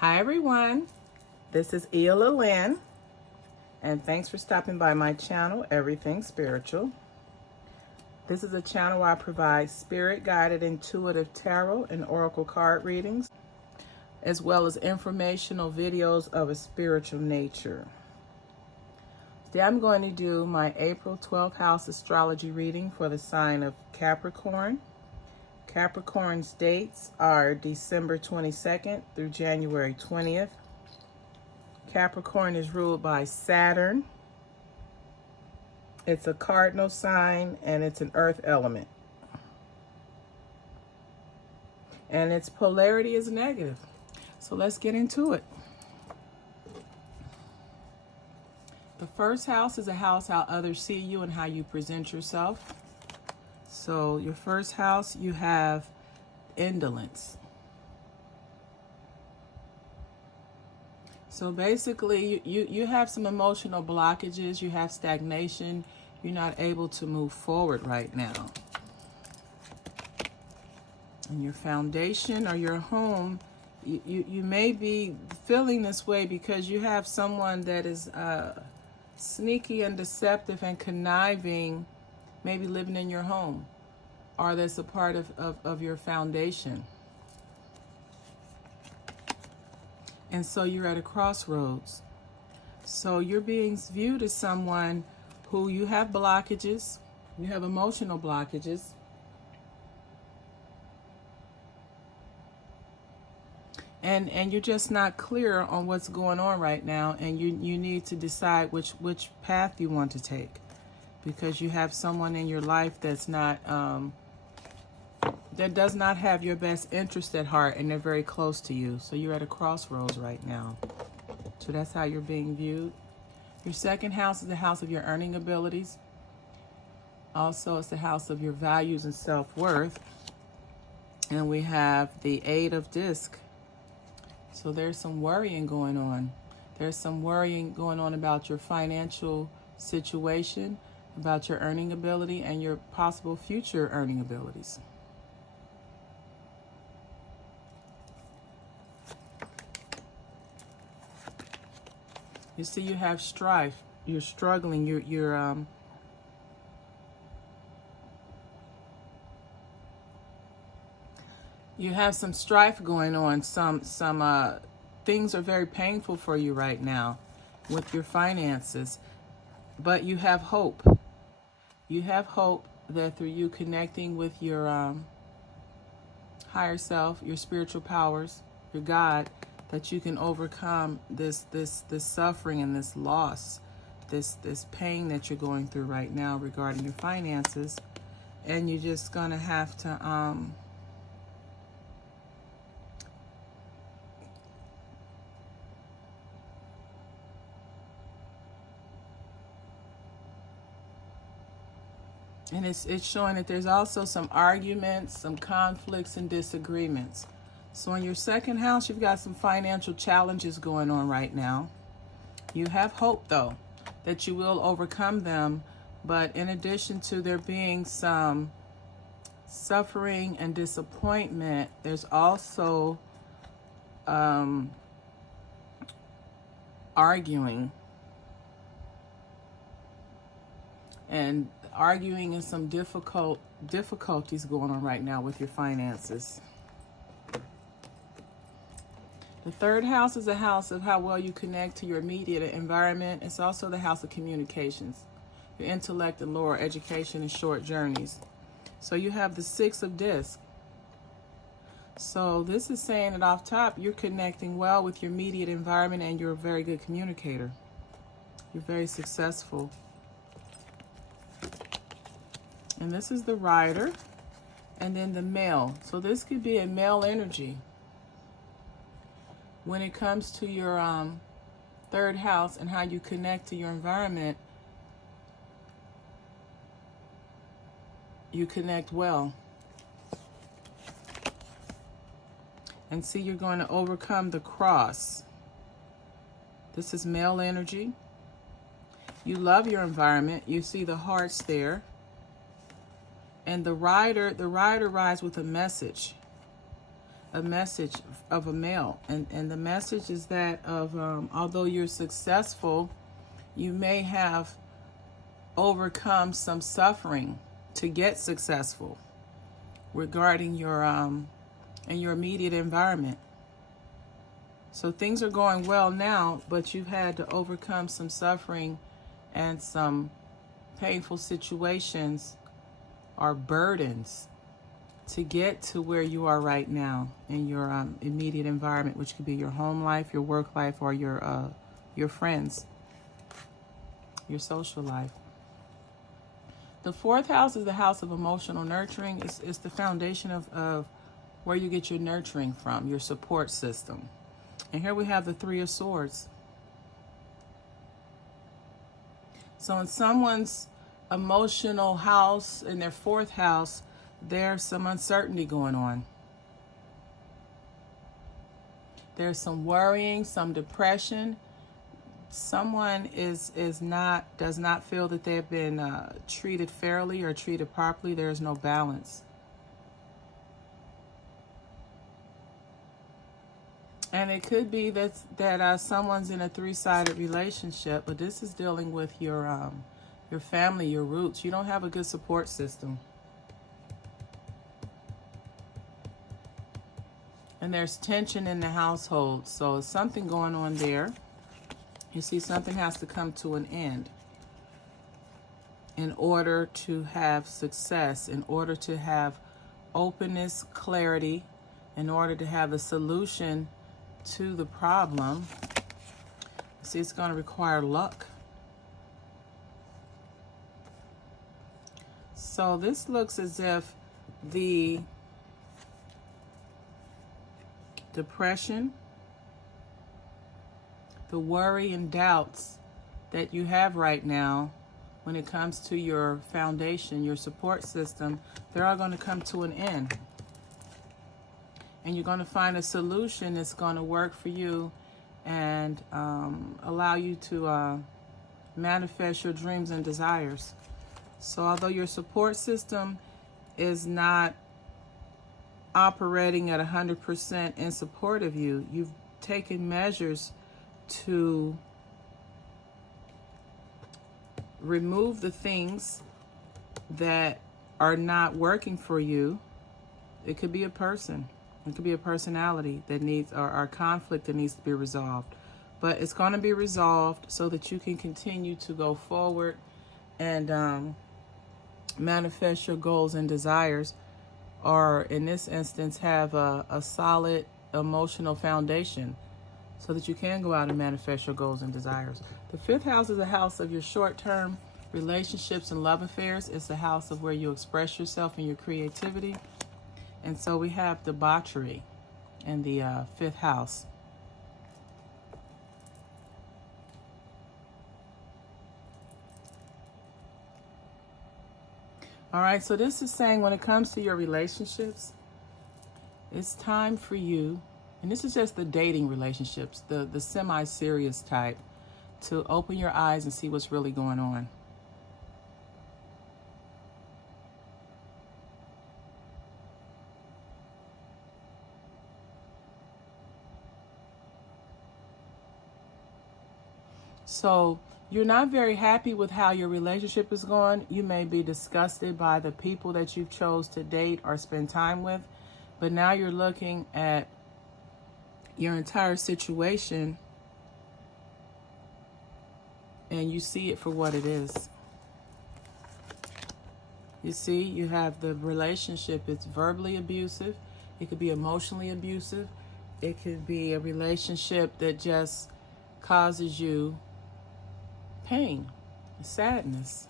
Hi everyone, this is Eula Lynn, and thanks for stopping by my channel, Everything Spiritual. This is a channel where I provide spirit-guided intuitive tarot and oracle card readings, as well as informational videos of a spiritual nature. Today I'm going to do my April 12th house astrology reading for the sign of Capricorn. Capricorn's dates are December 22nd through January 20th. Capricorn is ruled by Saturn. It's a cardinal sign and it's an earth element. And its polarity is negative. So let's get into it. The first house is a house how others see you and how you present yourself. So your first house, you have indolence. So basically, you have some emotional blockages, you have stagnation, you're not able to move forward right now. And your foundation or your home, you may be feeling this way because you have someone that is sneaky and deceptive and conniving, maybe living in your home, or that's a part of your foundation. And so you're at a crossroads. So you're being viewed as someone who you have blockages, you have emotional blockages. And you're just not clear on what's going on right now, and you need to decide which path you want to take. Because you have someone in your life that's not that does not have your best interest at heart, and they're very close to you. So you're at a crossroads right now. So that's how you're being viewed. Your second house is the house of your earning abilities. Also, it's the house of your values and self-worth. And we have the Eight of Disc. So there's some worrying going on. There's some worrying going on about your financial situation, about your earning ability, and your possible future earning abilities. You see, you have strife. You're struggling. You have some strife going on. Some things are very painful for you right now with your finances, but you have hope. You have hope that through you connecting with your higher self, your spiritual powers, your God, that you can overcome this suffering and this loss, this pain that you're going through right now regarding your finances. And you're just gonna have to and it's showing that there's also some arguments, some conflicts and disagreements. So in your second house, you've got some financial challenges going on right now. You have hope, though, that you will overcome them. But in addition to there being some suffering and disappointment, there's also arguing. And arguing and some difficulties going on right now with your finances. The third house is a house of how well you connect to your immediate environment. It's also the house of communications, your intellect and lower education and short journeys. So you have the Six of Discs. So this is saying that off top, you're connecting well with your immediate environment and you're a very good communicator. You're very successful. And this is the Rider, and then the Male. So this could be a male energy. When it comes to your third house and how you connect to your environment, you connect well. And see, you're going to overcome the cross. This is male energy. You love your environment. You see the hearts there. And the rider rides with a message. a message of a male. And the message is that of, although you're successful, you may have overcome some suffering to get successful regarding your in your immediate environment. So things are going well now, but you've had to overcome some suffering and some painful situations or burdens to get to where you are right now in your immediate environment, which could be your home life, your work life, or your friends, your social life. The fourth house is the house of emotional nurturing. It's the foundation of where you get your nurturing from, your support system. And here we have the Three of Swords. So in someone's emotional house, in their fourth house, there's some uncertainty going on. There's some worrying, some depression. Someone does not feel that they've been treated fairly or treated properly. There's no balance. And it could be that someone's in a three-sided relationship, but this is dealing with your family, your roots. You don't have a good support system. And there's tension in the household, so there's something going on there. You see, something has to come to an end in order to have success, in order to have openness, clarity, in order to have a solution to the problem. See, it's going to require luck. So this looks as if the depression, the worry and doubts that you have right now when it comes to your foundation, your support system, they're all going to come to an end. And you're going to find a solution that's going to work for you and allow you to manifest your dreams and desires. So although your support system is not operating at 100% in support of you, you've taken measures to remove the things that are not working for you. It could be a person. It could be a personality that needs, or conflict that needs to be resolved. But it's going to be resolved so that you can continue to go forward and manifest your goals and desires, or in this instance, have a solid emotional foundation so that you can go out and manifest your goals and desires. The fifth house is a house of your short-term relationships and love affairs. It's a house of where you express yourself and your creativity. And so we have debauchery in the fifth house. All right, so this is saying when it comes to your relationships, it's time for you, and this is just the dating relationships, the semi-serious type, to open your eyes and see what's really going on. So you're not very happy with how your relationship is going. You may be disgusted by the people that you've chose to date or spend time with. But now you're looking at your entire situation and you see it for what it is. You see, you have the relationship. It's verbally abusive. It could be emotionally abusive. It could be a relationship that just causes you pain, sadness.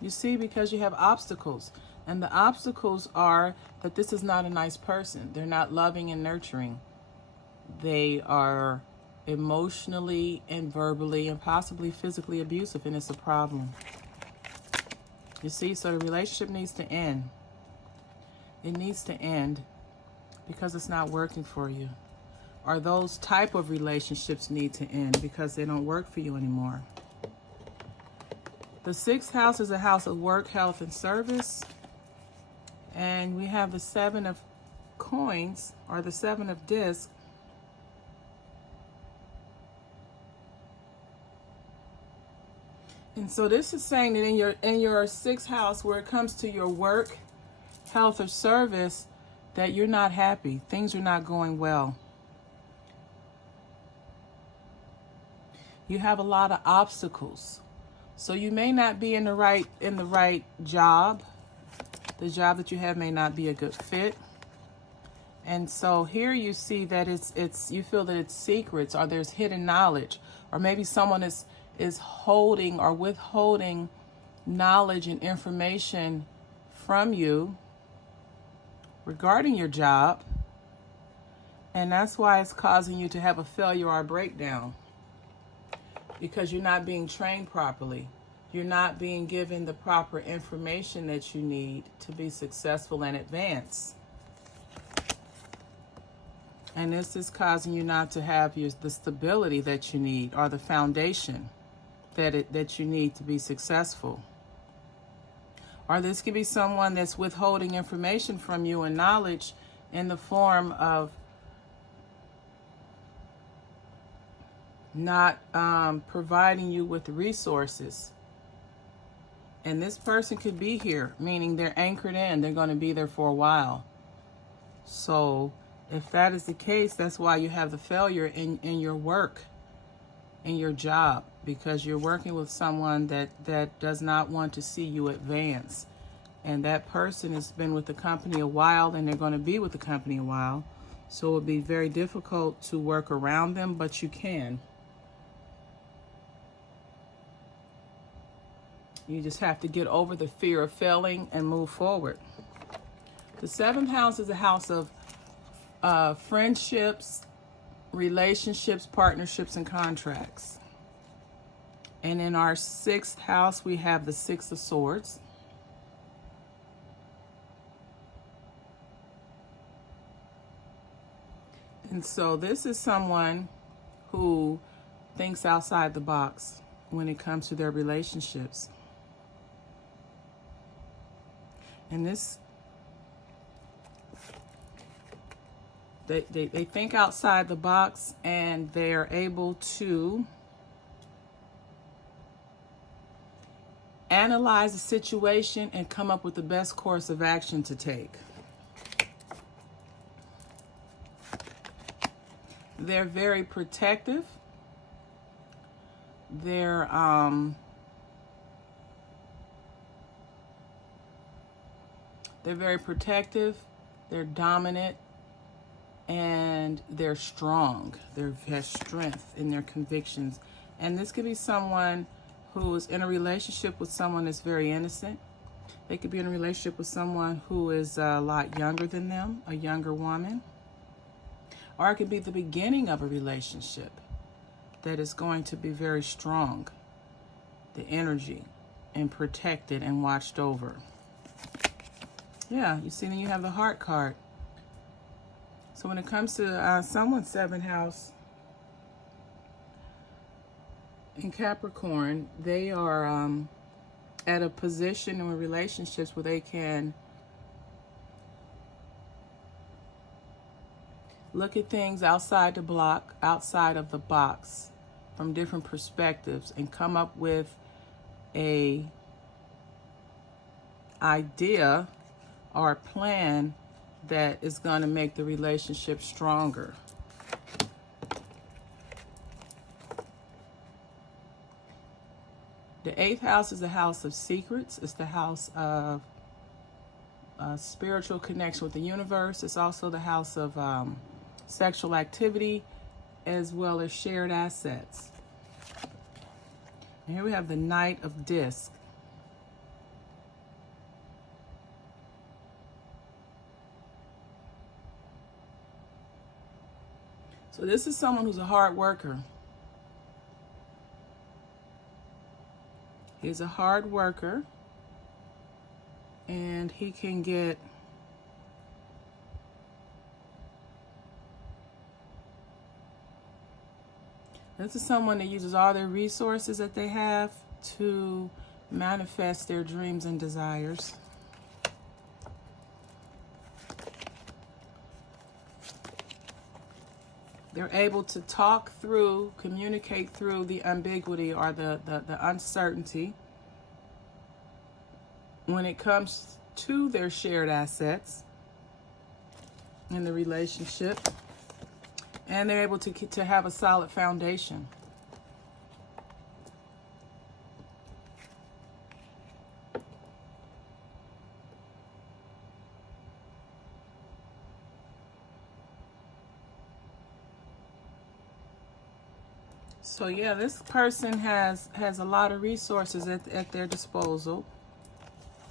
You see, because you have obstacles. And the obstacles are that this is not a nice person. They're not loving and nurturing. They are emotionally and verbally and possibly physically abusive, and it's a problem. You see, so the relationship needs to end. It needs to end because it's not working for you. Or those type of relationships need to end because they don't work for you anymore. The sixth house is a house of work, health, and service. And we have the 7 of coins, or the 7 of discs. And so this is saying that in your 6th house, where it comes to your work, health, or service, that you're not happy. Things are not going well. You have a lot of obstacles. So you may not be in the right job. The job that you have may not be a good fit. And so here you see that you feel that it's secrets, or there's hidden knowledge, or maybe someone is holding or withholding knowledge and information from you regarding your job. And that's why it's causing you to have a failure or a breakdown, because you're not being trained properly. You're not being given the proper information that you need to be successful and advance. And this is causing you not to have the stability that you need, or the foundation that you need to be successful. Or this could be someone that's withholding information from you and knowledge in the form of not providing you with resources. And this person could be here, meaning they're anchored in. They're going to be there for a while. So if that is the case, that's why you have the failure in your work, in your job, because you're working with someone that does not want to see you advance. And that person has been with the company a while, and they're going to be with the company a while. So it would be very difficult to work around them, but you can. You just have to get over the fear of failing and move forward. The 7th house is a house of friendships, relationships, partnerships, and contracts. And in our 6th house, we have the 6 of Swords. And so this is someone who thinks outside the box when it comes to their relationships. And this, they think outside the box, and they are able to analyze the situation and come up with the best course of action to take. They're very protective. They're very protective. They're dominant, and they're strong. They have strength in their convictions. And this could be someone who is in a relationship with someone that's very innocent. They could be in a relationship with someone who is a lot younger than them, a younger woman. Or it could be the beginning of a relationship that is going to be very strong, the energy, and protected and watched over. Yeah, you see, then you have the Heart card. So when it comes to someone's 7th house in Capricorn, they are at a position in relationships where they can look at things outside of the box, from different perspectives, and come up with a idea or a plan that is going to make the relationship stronger. The 8th house is the house of secrets. It's the house of spiritual connection with the universe. It's also the house of sexual activity, as well as shared assets. And here we have the Knight of Discs. So this is someone who's a hard worker. He's a hard worker, and he can get this is someone that uses all their resources that they have to manifest their dreams and desires. They're able to talk through, communicate through the ambiguity or the uncertainty when it comes to their shared assets in the relationship. And they're able to have a solid foundation. So yeah, this person has a lot of resources at their disposal.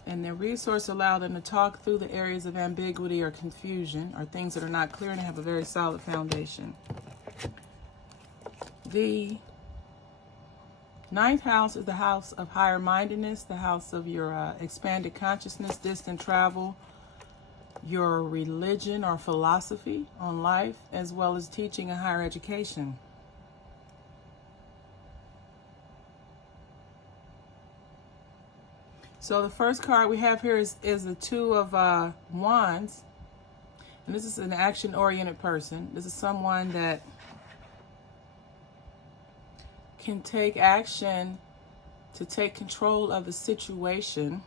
And their resource allow them to talk through the areas of ambiguity or confusion or things that are not clear, and have a very solid foundation. The ninth house is the house of higher mindedness, the house of your expanded consciousness, distant travel, your religion or philosophy on life, as well as teaching and higher education. So the first card we have here is the Two of Wands. And this is an action-oriented person. This is someone that can take action to take control of the situation.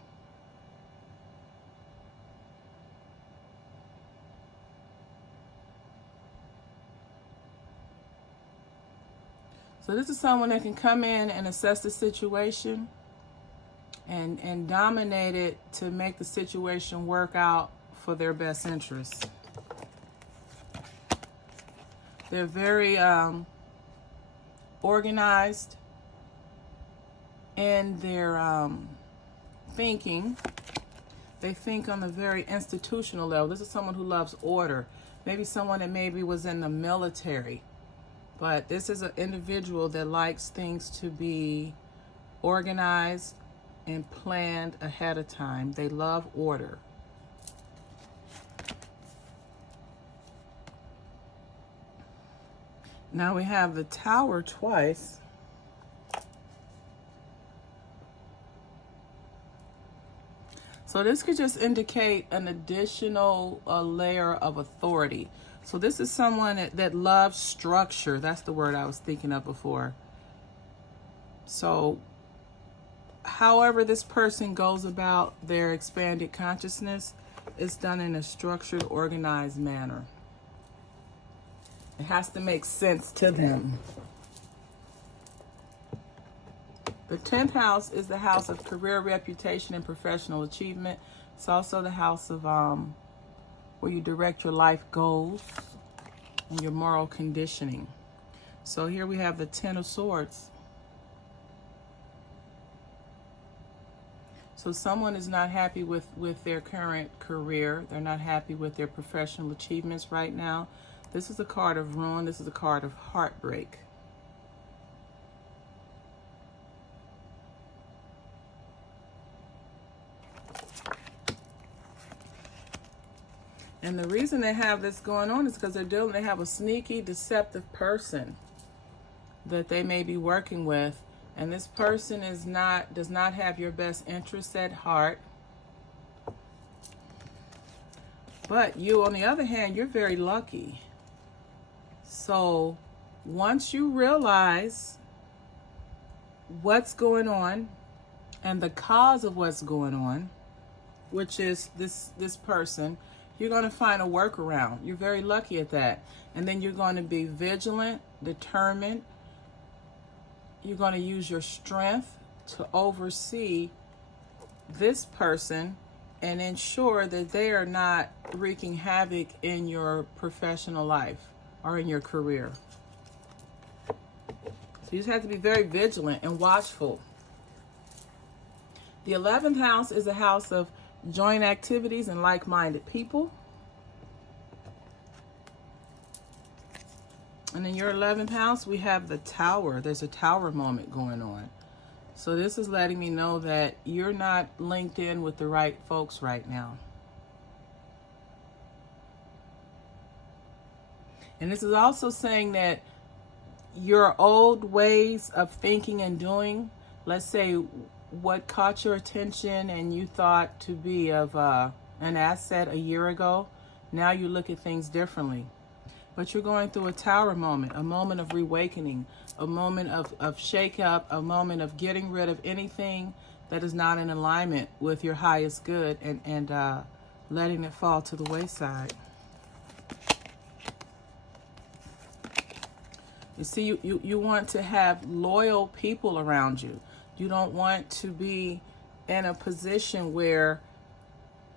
So this is someone that can come in and assess the situation and dominate it to make the situation work out for their best interests. They're very organized in their thinking. They think on a very institutional level. This is someone who loves order. Maybe someone that maybe was in the military. But this is an individual that likes things to be organized and planned ahead of time. They love order. Now we have the Tower twice. So this could just indicate an additional layer of authority. So this is someone that loves structure. That's the word I was thinking of before. So however this person goes about their expanded consciousness is done in a structured, organized manner. It has to make sense to them. The 10th house is the house of career, reputation, and professional achievement. It's also the house of where you direct your life goals and your moral conditioning. So here we have the 10 of Swords. So someone is not happy with their current career. They're not happy with their professional achievements right now. This is a card of ruin. This is a card of heartbreak. And the reason they have this going on is because they have a sneaky, deceptive person that they may be working with. And this person does not have your best interests at heart. But you, on the other hand, you're very lucky. So once you realize what's going on and the cause of what's going on, which is this person, you're going to find a workaround. You're very lucky at that. And then you're going to be vigilant, determined. You're going to use your strength to oversee this person and ensure that they are not wreaking havoc in your professional life or in your career. So you just have to be very vigilant and watchful. The 11th house is a house of joint activities and like-minded people. And in your 11th house, we have the Tower. There's a Tower moment going on. So this is letting me know that you're not linked in with the right folks right now. And this is also saying that your old ways of thinking and doing, let's say what caught your attention and you thought to be of an asset a year ago, now you look at things differently. but you're going through a tower moment, a moment of reawakening, a moment of shake up, a moment of getting rid of anything that is not in alignment with your highest good, and letting it fall to the wayside. You see, you want to have loyal people around you. You don't want to be in a position where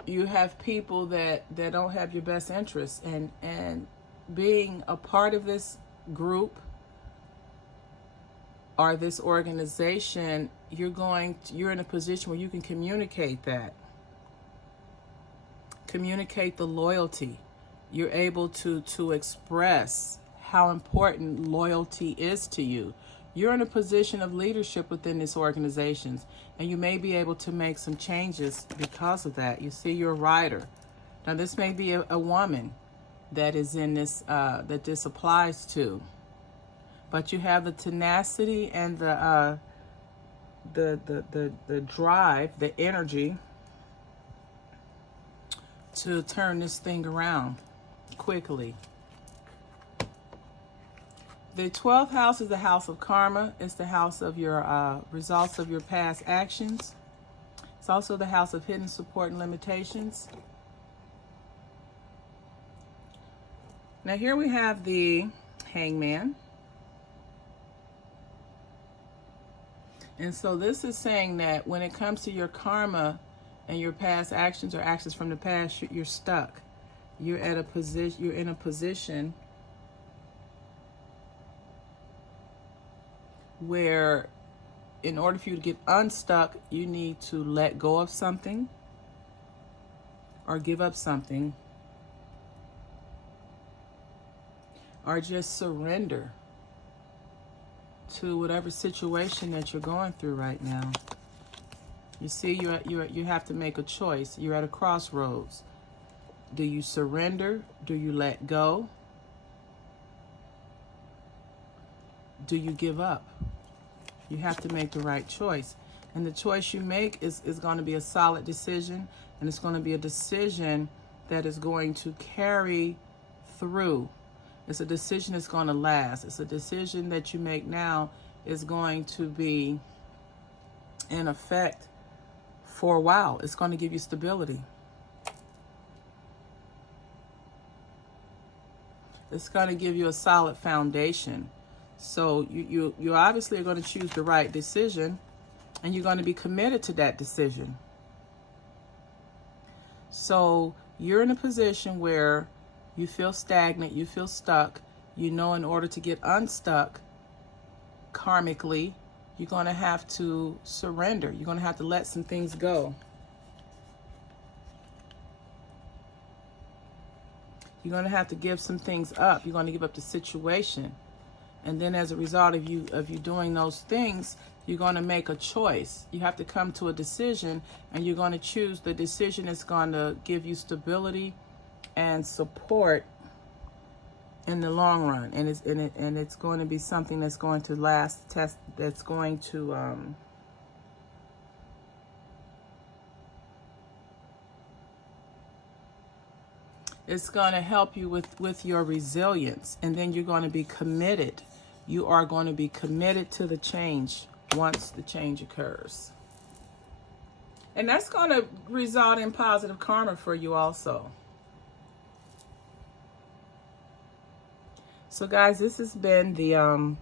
you have people that don't have your best interests, and being a part of this group or this organization, you're in a position where you can communicate that. Communicate the loyalty. You're able to express how important loyalty is to you. You're in a position of leadership within this organization, and you may be able to make some changes because of that. You see, you're a writer. Now, this may be a woman that is in this, that this applies to. But you have the tenacity and the drive, the energy to turn this thing around quickly. The 12th house is the house of karma. It's the house of your results of your past actions. It's also the house of hidden support and limitations. Now here we have the Hangman. And so this is saying that when it comes to your karma and your past actions or actions from the past, you're stuck. You're in a position where in order for you to get unstuck, you need to let go of something or give up something or just surrender to whatever situation that you're going through right now. You see, you have to make a choice. You're at a crossroads. Do you surrender? Do you let go? Do you give up? You have to make the right choice. And the choice you make is going to be a solid decision, and it's going to be a decision that is going to carry through. It's a decision that's going to last. It's a decision that you make now is going to be in effect for a while. It's going to give you stability. It's going to give you a solid foundation. So you obviously are going to choose the right decision, and you're going to be committed to that decision. So you're in a position where you feel stagnant, you feel stuck. You know, in order to get unstuck karmically, you're going to have to surrender. You're going to have to let some things go. You're going to have to give some things up. You're going to give up the situation. And then as a result of you doing those things, you're going to make a choice. You have to come to a decision, and you're going to choose the decision that's going to give you stability and support in the long run. And it's going to be something that's going to last, that's going to it's going to help you with your resilience. And then you're going to be committed. You are going to be committed to the change once the change occurs. And that's going to result in positive karma for you also. So guys, this has been the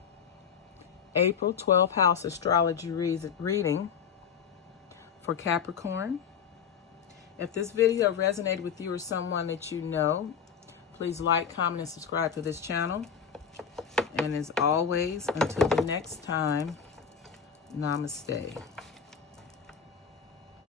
April 12th house astrology reading for Capricorn. If this video resonated with you or someone that you know, please like, comment, and subscribe to this channel. And as always, until the next time, namaste.